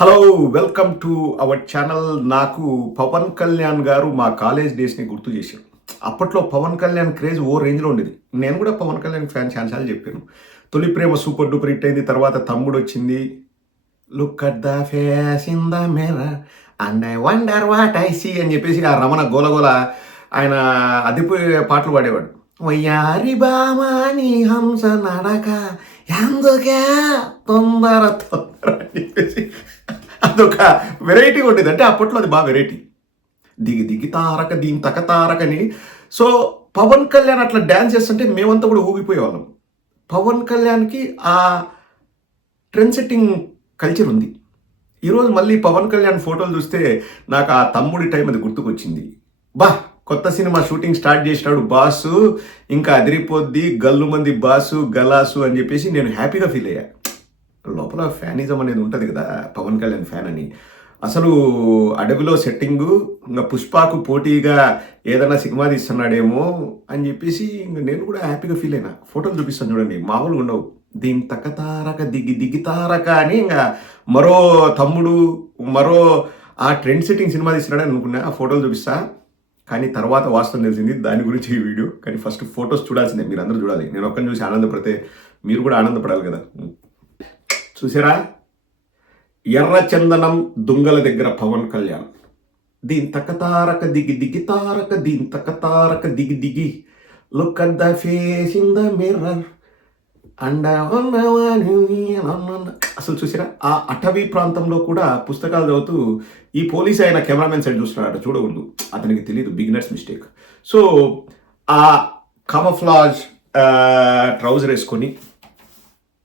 Hello welcome to our channel. నాకు పవన్ కళ్యాణ్ గారు మా కాలేజ్ డేస్ని గుర్తు చేశారు. అప్పట్లో పవన్ కళ్యాణ్ క్రేజ్ ఓ రేంజ్లో ఉండేది. నేను కూడా పవన్ కళ్యాణ్ ఫ్యాన్ ఛాన్సార్లు చెప్పాను. తొలి ప్రేమ సూపర్ డూపర్ హిట్ అయింది. తర్వాత తమ్ముడు వచ్చింది. Look at the face in the mirror and I wonder what I see అని చెప్పేసి ఆ రమణ గోలగోల ఆయన అదిపోయే పాటలు పాడేవాడు. వయ్యారి బామాని హంస నడక ఎందుకే తొందర తొందర అని చెప్పేసి అదొక వెరైటీ ఉండేది. అంటే అప్పట్లో అది బాగా వెరైటీ. దిగి దిగి తారక దీని తక తారకని. సో పవన్ కళ్యాణ్ అట్లా డ్యాన్స్ చేస్తుంటే మేమంతా కూడా ఊగిపోయేవాళ్ళం. పవన్ కళ్యాణ్కి ఆ ట్రెండ్ సెట్టింగ్ కల్చర్ ఉంది. ఈరోజు మళ్ళీ పవన్ కళ్యాణ్ ఫోటోలు చూస్తే నాకు ఆ తమ్ముడి టైం అది గుర్తుకొచ్చింది. బా కొత్త సినిమా షూటింగ్ స్టార్ట్ చేసినాడు బాసు, ఇంకా అదిరిపోద్ది, గల్లు మంది బాసు గలాసు అని చెప్పేసి నేను హ్యాపీగా ఫీల్ అయ్యా. లోపల ఫ్యానిజం అనేది ఉంటుంది కదా పవన్ కళ్యాణ్ ఫ్యాన్ అని. అసలు అడవిలో సెట్టింగు ఇంకా పుష్పకు పోటీగా ఏదైనా సినిమా తీస్తున్నాడేమో అని చెప్పేసి ఇంకా నేను కూడా హ్యాపీగా ఫీల్ అయినా. ఫోటోలు చూపిస్తాను చూడండి, మామూలుగా ఉండవు. దీని తక్కతారక దిగి దిగితారక అని ఇంకా మరో తమ్ముడు మరో ఆ ట్రెండ్ సెట్టింగ్ సినిమా తీస్తున్నాడని అనుకున్నా. ఆ ఫోటోలు చూపిస్తా, కానీ తర్వాత వాస్తవం తెలిసింది. దాని గురించి ఈ వీడియో. కానీ ఫస్ట్ ఫొటోస్ చూడాల్సిందే, మీరు అందరూ చూడాలి. నేను ఒక్కరిని చూసి ఆనందపడితే మీరు కూడా ఆనందపడాలి కదా. చూసారా, ఎర్రచందనం దుంగల దగ్గర పవన్ కళ్యాణ్. దీని తక్కతారక దిగి దిగి తారక దీని తక్కతారక దిగి దిగి look at the face in the mirror and అసలు చూసారా, ఆ అటవీ ప్రాంతంలో కూడా పుస్తకాలు చదువుతూ ఈ పోలీస్ అయిన కెమెరామెన్ సైడ్ చూస్తున్నాడు. చూడకూడదు, అతనికి తెలియదు, బిగినర్స్ మిస్టేక్. సో ఆ కామఫ్లాజ్ ట్రౌజర్ వేసుకొని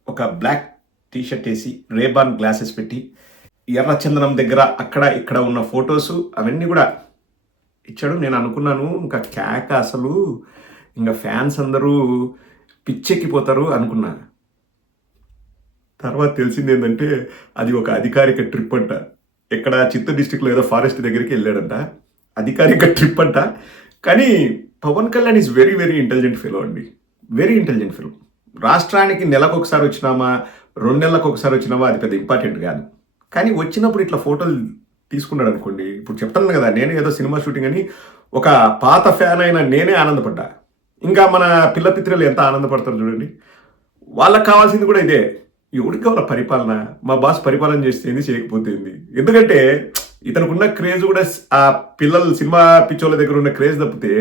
ఒక బ్లాక్ టీషర్ట్ వేసి రేబాన్ గ్లాసెస్ పెట్టి ఎర్రచందనం దగ్గర అక్కడ ఇక్కడ ఉన్న ఫొటోస్ అవన్నీ కూడా ఇచ్చాడు. నేను అనుకున్నాను ఇంకా కేక, అసలు ఇంకా ఫ్యాన్స్ అందరూ పిచ్చెక్కిపోతారు అనుకున్నా. తర్వాత తెలిసింది ఏంటంటే అది ఒక అధికారిక ట్రిప్ అంట. ఎక్కడ చిత్తూరు డిస్టిక్లో ఏదో ఫారెస్ట్ దగ్గరికి వెళ్ళాడంట. అధికారిక ట్రిప్ అంట. కానీ Pawan Kalyan is very very intelligent fellow అండి. Very intelligent fellow. రాష్ట్రానికి నెలకు ఒకసారి వచ్చినామా 2 నెలలకు ఒకసారి వచ్చినామా అది పెద్ద ఇంపార్టెంట్ కాదు. కానీ వచ్చినప్పుడు ఇట్లా ఫోటోలు తీసుకున్నాడు అనుకోండి. ఇప్పుడు చెప్తాను కదా, నేను ఏదో సినిమా షూటింగ్ అని ఒక పాత ఫ్యాన్ అయిన నేనే ఆనందపడ్డా. ఇంకా మన పిల్ల పిత్రులు ఎంత ఆనందపడతారు చూడండి. వాళ్ళకి కావాల్సింది కూడా ఇదే. ఎవరికి కావాల పరిపాలన? మా బాస్ పరిపాలన చేస్తే ఏంది, చేయకపోతే ఏంది. ఎందుకంటే ఇతనుకున్న క్రేజ్ కూడా ఆ పిల్లలు సినిమా పిచ్చోళ్ళ దగ్గర ఉన్న క్రేజ్ తప్పితే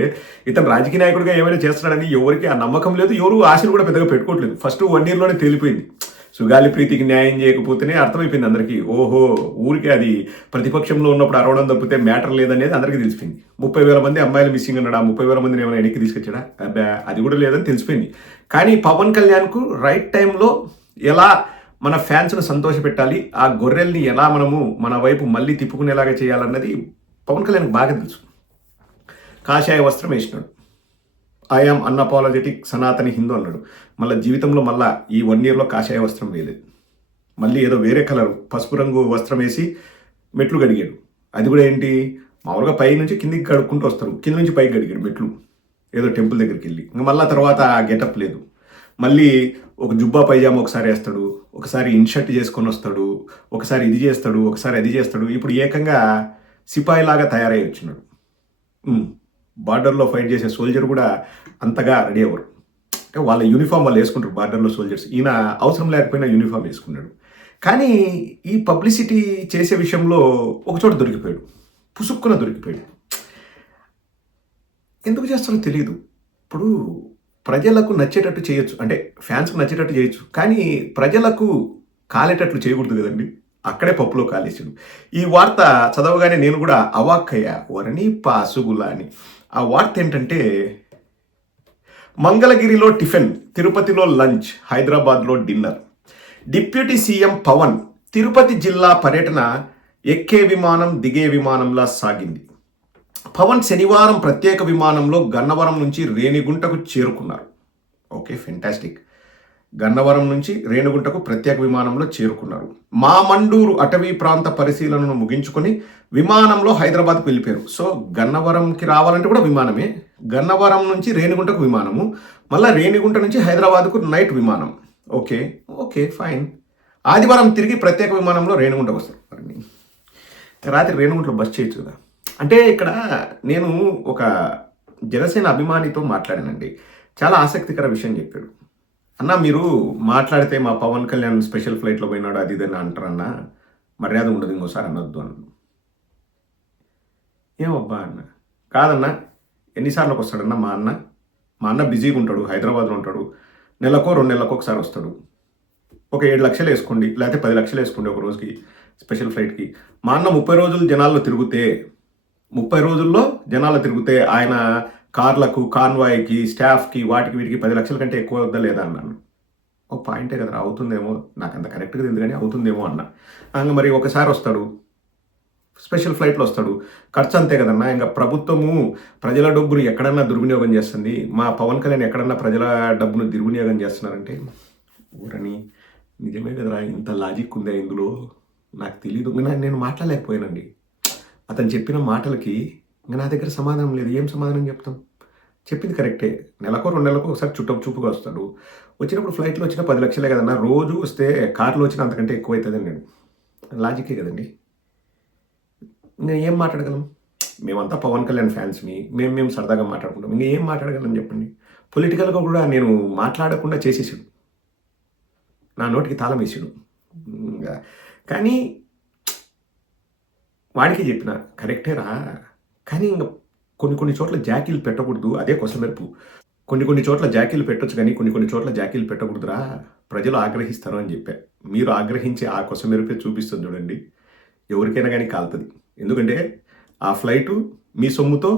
ఇతను రాజకీయ నాయకుడిగా ఏమైనా చేస్తున్నాడని ఎవరికి ఆ నమ్మకం లేదు. ఎవరు ఆశలు కూడా పెద్దగా పెట్టుకోవట్లేదు. ఫస్ట్ 1 yearలోనే తేలిపోయింది. సుగాలి ప్రీతికి న్యాయం చేయకపోతేనే అర్థమైపోయింది అందరికీ. ఓహో, ఊరికి అది ప్రతిపక్షంలో ఉన్నప్పుడు అరవడం తప్పితే మ్యాటర్ లేదనేది అందరికీ తెలిసిపోయింది. 30,000 మంది అమ్మాయిలు మిస్సింగ్ అన్నాడు. ఆ 30,000 మందిని ఏమైనా వెనక్కి తీసుకొచ్చాడా? అది కూడా లేదని తెలిసిపోయింది. కానీ పవన్ కళ్యాణ్కు రైట్ టైంలో ఎలా మన ఫ్యాన్స్ను సంతోషపెట్టాలి, ఆ గొర్రెల్ని ఎలా మనము మన వైపు మళ్ళీ తిప్పుకునేలాగా చేయాలన్నది పవన్ కళ్యాణ్కి బాగా తెలుసు. కాషాయ వస్త్రం వేసినాడు. ఐఆమ్ అన్అపాలజెటిక్ సనాతని హిందూ అన్నాడు. మళ్ళీ జీవితంలో మళ్ళీ ఈ 1 yearలో కాషాయ వస్త్రం వేయలేదు. మళ్ళీ ఏదో వేరే కలర్ పసుపు రంగు వస్త్రం వేసి మెట్లు గడిగాడు. అది కూడా ఏంటి, మామూలుగా పై నుంచి కిందికి కడుక్కుంటూ వస్తారు, కింద నుంచి పైకి గడిగాడు మెట్లు ఏదో టెంపుల్ దగ్గరికి వెళ్ళి. ఇంకా మళ్ళీ తర్వాత ఆ గెటప్ లేదు. మళ్ళీ ఒక జుబ్బా పైజామా ఒకసారి వేస్తాడు, ఒకసారి ఇన్షర్ట్ చేసుకొని వస్తాడు, ఒకసారి ఇది చేస్తాడు, ఒకసారి అది చేస్తాడు. ఇప్పుడు ఏకంగా సిపాయిలాగా తయారై వచ్చినాడు. బార్డర్లో ఫైట్ చేసే సోల్జర్ కూడా అంతగా రెడీ అవ్వరు. అంటే వాళ్ళ యూనిఫామ్ వాళ్ళు వేసుకుంటారు బార్డర్లో సోల్జర్స్. ఈయన అవసరం లేకపోయినా యూనిఫామ్ వేసుకున్నాడు. కానీ ఈ పబ్లిసిటీ చేసే విషయంలో ఒకచోట దొరికిపోయాడు, పుసుక్కున దొరికిపోయాడు. ఎందుకు చేస్తారో తెలియదు. ఇప్పుడు ప్రజలకు నచ్చేటట్టు చేయొచ్చు, అంటే ఫ్యాన్స్కు నచ్చేటట్టు చేయొచ్చు, కానీ ప్రజలకు కాలేటట్లు చేయకూడదు కదండి. అక్కడే పప్పులో కాలేసాడు. ఈ వార్త చదవగానే నేను కూడా అవాక్కయ్యా. వరణి పాసుగులా అని. ఆ వార్త ఏంటంటే, మంగళగిరిలో టిఫిన్, తిరుపతిలో లంచ్, హైదరాబాద్లో dinner. Deputy CM Pawan Tirupati జిల్లా పర్యటన ఎక్కే విమానం దిగే విమానంలా సాగింది. పవన్ శనివారం ప్రత్యేక విమానంలో గన్నవరం నుంచి రేణిగుంటకు చేరుకున్నారు. Okay, fantastic. గన్నవరం నుంచి రేణిగుంటకు ప్రత్యేక విమానంలో చేరుకున్నారు. మామండూరు అటవీ ప్రాంత పరిశీలనను ముగించుకొని విమానంలో హైదరాబాద్కు వెళ్ళిపోయారు. సో గన్నవరంకి రావాలంటే కూడా విమానమే. గన్నవరం నుంచి రేణిగుంటకు విమానము, మళ్ళీ రేణిగుంట నుంచి హైదరాబాద్కు నైట్ విమానం. Okay okay fine. ఆదివారం తిరిగి ప్రత్యేక విమానంలో రేణిగుంటకు వస్తారు. రాత్రి రేణుగుంటలో బస్ చేయొచ్చు కదా. అంటే ఇక్కడ నేను ఒక జనసేన అభిమానితో మాట్లాడానండి. చాలా ఆసక్తికర విషయం చెప్పాడు. అన్న మీరు మాట్లాడితే మా పవన్ కళ్యాణ్ స్పెషల్ ఫ్లైట్‌లో పోయినాడు అది ఇది అని అంటారన్న. మర్యాద ఉండదు ఇంకోసారి అనొద్దు అన్నాడు. ఏమబ్బా అన్న. కాదన్న ఎన్ని సార్లకొస్తాడన్న మా అన్న? మా అన్న బిజీగా ఉంటాడు. హైదరాబాద్‌లో ఉంటాడు. నెలకో, 2 నెలలకో ఒకసారి వస్తాడు. ఒక 7 లక్షలు ఏసుకోండి. లేకపోతే 10 లక్షలు ఏసుకోండి ఒక రోజుకి స్పెషల్ ఫ్లైట్‌కి. మా అన్న 30 రోజులు జనాల్లో తిరిగితే 30 రోజుల్లో జనాల్లో తిరిగితే ఆయన కార్లకు, కాన్వాయ్‌కి, స్టాఫ్‌కి వాటికి వీటికి 10 లక్షల కంటే ఎక్కువ అవుద్దా లేదా అన్నాను. ఓ పాయింటే కదరా అవుతుందేమో నాకంత కరెక్ట్‌గా తెలీదు గానీ అవుతుందేమో అన్నా. ఇంగ మరి ఒకసారి వస్తాడు. స్పెషల్ ఫ్లైట్‌లో వస్తాడు. ఖర్చు అంతే కదన్నా! ఇంక ప్రభుత్వము ప్రజల డబ్బును ఎక్కడన్నా దుర్వినియోగం చేస్తుంది. మా పవన్ కళ్యాణ్ ఎక్కడన్నా ప్రజల డబ్బును దుర్వినియోగం చేస్తున్నారంటే ఊరని నిజమే కదరా! ఇంత లాజిక్ ఉందా ఇందులో? నాకు తెలీదు. నేను మాట్లాడలేకపోయానండి. అతను చెప్పిన మాటలకి ఇంక నా దగ్గర సమాధానం లేదు. ఏం సమాధానం చెప్తాం? చెప్పింది కరెక్టే. నెలకో, 2 నెలలకో ఒకసారి చూపుగా వస్తాడు. వచ్చినప్పుడు ఫ్లైట్‌లో వచ్చినా 10 లక్షలే కదన్నా! రోజు వస్తే కార్‌లో వచ్చినా అంతకంటే ఎక్కువైతదని నేను లాజికే కదండీ! ఇంక ఏం మాట్లాడగలం? మేమంతా పవన్ కళ్యాణ్ ఫ్యాన్స్‌మి. మేము సరదాగా మాట్లాడుకుంటాం. ఇంక ఏం మాట్లాడగలం చెప్పండి? పొలిటికల్‌గా కూడా నేను మాట్లాడకుండా చేసేసాడు. నా నోటికి తాళం వేసాడు. ఇంగ కానీ వాడికే చెప్పిన కరెక్టేరా. కానీ ఇంగ కొన్ని చోట్ల జాకీలు పెట్టకూడదు. అదే కొసమెరుపు. కొన్ని చోట్ల జాకీలు పెట్టొచ్చు గానీ, కొన్ని చోట్ల జాకీలు పెట్టకూడదురా. ప్రజలు ఆగ్రహిస్తారు అని చెప్పా. మీరు ఆగ్రహించే ఆ కొసమెరుపే చూపిస్తుంది చూడండి. ఎవరికైనా గానీ కాలుతది. ఎందుకంటే ఆ ఫ్లైటు మీ సొమ్ముతో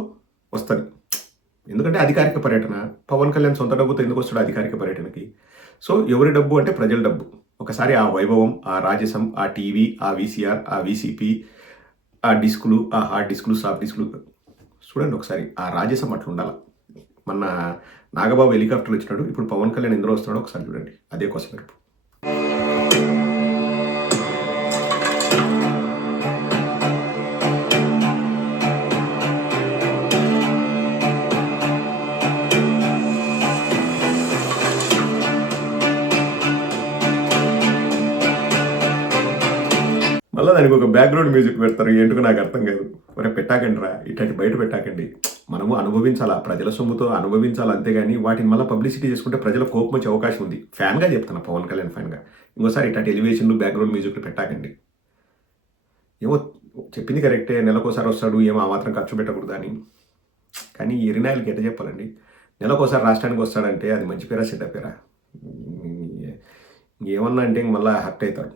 వస్తది. ఎందుకంటే అధికారిక పర్యటన. పవన్ కళ్యాణ్ సొంత డబ్బుతో ఎందుకొస్తాడు అధికారిక పర్యటనకి? సో, ఎవరి డబ్బు అంటే ప్రజల డబ్బు. ఒకసారి ఆ వైభవం, ఆ రాజసం, ఆ టీవీ, ఆ వీసీఆర్, ఆ వీసీపీ, ఆ డిస్కులు, ఆ హార్డ్ డిస్కులు, సాఫ్ట్ డిస్కులు చూడండి ఒకసారి. ఆ రాజసం అట్లుండాల. మొన్న నాగబాబు హెలికాప్టర్‌లో వచ్చినాడు. ఇప్పుడు పవన్ కళ్యాణ్ ఎందులో వస్తున్నాడో ఒకసారి చూడండి. అదే కొసమెరుపు. మళ్ళా దానికి ఒక బ్యాక్‌గ్రౌండ్ మ్యూజిక్ పెడతారు. ఏంటికో నాకు అర్థం కాదు. ఒరేయ్ పెట్టాకండిరా. ఇట్లాంటి బయట పెట్టాకండి. మనము అనుభవించాలా. ప్రజల సొమ్ముతో అనుభవించాలి అంతేగాని వాటిని మళ్ళా పబ్లిసిటీ చేసుకుంటే ప్రజలకు కోపం వచ్చే అవకాశం ఉంది. ఫ్యాన్‌గా చెప్తున్నా పవన్ కళ్యాణ్ ఫ్యాన్‌గా. ఇంకోసారి ఇట్లాంటి ఎలివేషన్‌లు, బ్యాక్‌గ్రౌండ్ మ్యూజిక్‌లు పెట్టాకండి. ఏమో చెప్పింది కరెక్టే. నెలకోసారి వస్తాడు. ఏమో ఆ మాత్రం ఖర్చు పెట్టకూడదా అని. కానీ ఈ ఎరినాయలకి ఎట్ట చెప్పాలండి? నెలకోసారి రాష్ట్రానికి వస్తాడంటే అది మంచి పేరా? చెడ్డ పేరా? ఏమన్నా అంటే మళ్ళా హర్ట్ అయితారు.